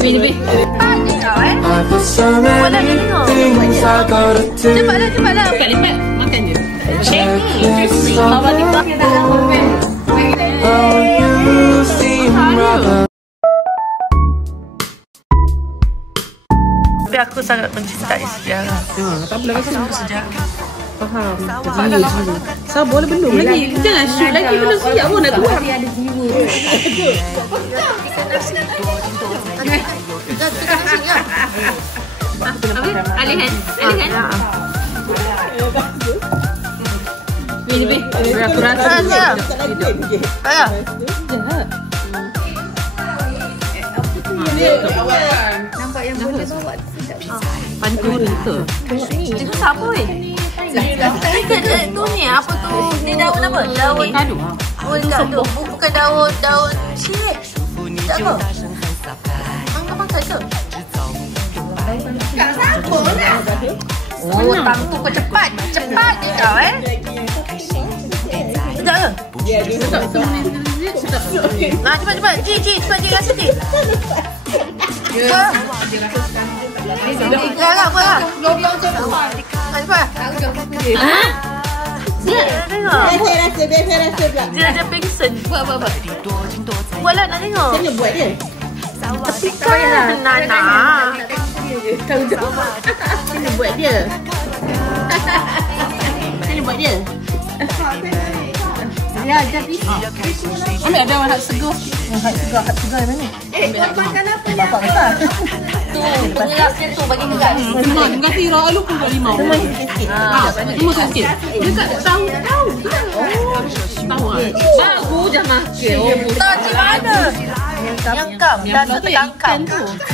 Lebih. Cepatlah. Kalimat makan je. Awak dipakai dalam oven. Tapi aku sangat mencintai sejarah. Tak boleh kasi Sejarah. faham. Sabar belum lagi. Jangan shoot lagi belum siap pun nak keluar. Ada jiwa. Alihan. Lebih. Aku rasa Nampak yang boleh bawa pancuri ke? itu siapa tu ni apa tu? Ni daun apa? Daun Kadu. Oh dekat tu. Bukan daun sirih. Tak ke? Angkat pakai ke? Kat siapa lah? Oh, tang tu kau cepat je kau Sedap ke? Ya, dia sedap. Nah, cepat. Cepat je rasa ni. Apa? Cepat. Biar saya rasa pula. Dia ada pingsan. Buat apa? Buatlah nak tengok. Saya nak buat dia. Tapi kan Nana. Tahu tak? Saya nak buat dia. Ya, jadi. Ambil ada orang hak segar. Hak segar mana? Makan apa ni? Tu, pengelasnya tu bagi keras. Enggak sih, lu pun buat limau. Cuma sikit. Dia tak tahu. Tahu ah. Baru je makan. Tahu macam mana? Yang kam. Dah tu tertangkap.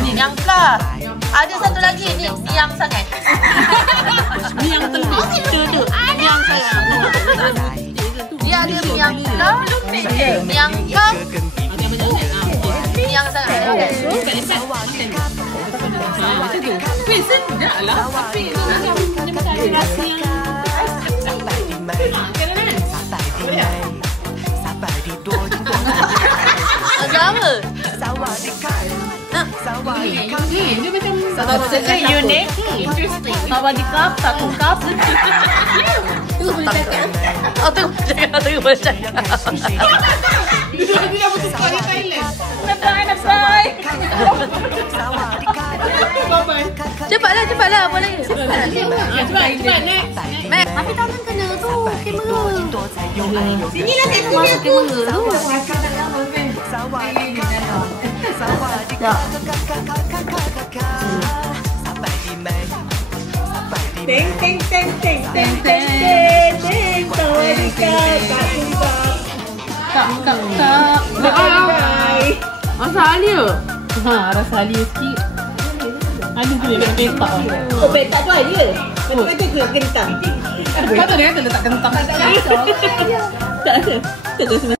Yang kam. Ada satu lagi ni siang sangat. Ni yang terlebih. Tu. Yang sayang. Dia ada yang kam. Yang kam. Yang sangat. Macam tu. Weh, sedap lah. Tapi tu macam tak ada rasa yang Apa? dia macam Unik. Bawa di cup, satu cup. tu boleh cakap. Oh, tu boleh cakap. Dia betul sekali Thailand. Bye. Bye-bye. Cepatlah. Apa lagi? Cepat, next. Tapi tangan kena tu kamera. Sinilah kat sini Masuk aku. kamera tu. Teng. Tak. Bye. Rasa alia. Rasa alia sikit. Ada tu dia petak. Oh, petak tu aja. Macam-macam tu nak kentang. Kata dia letak kentang. Tak ada. Tak ada.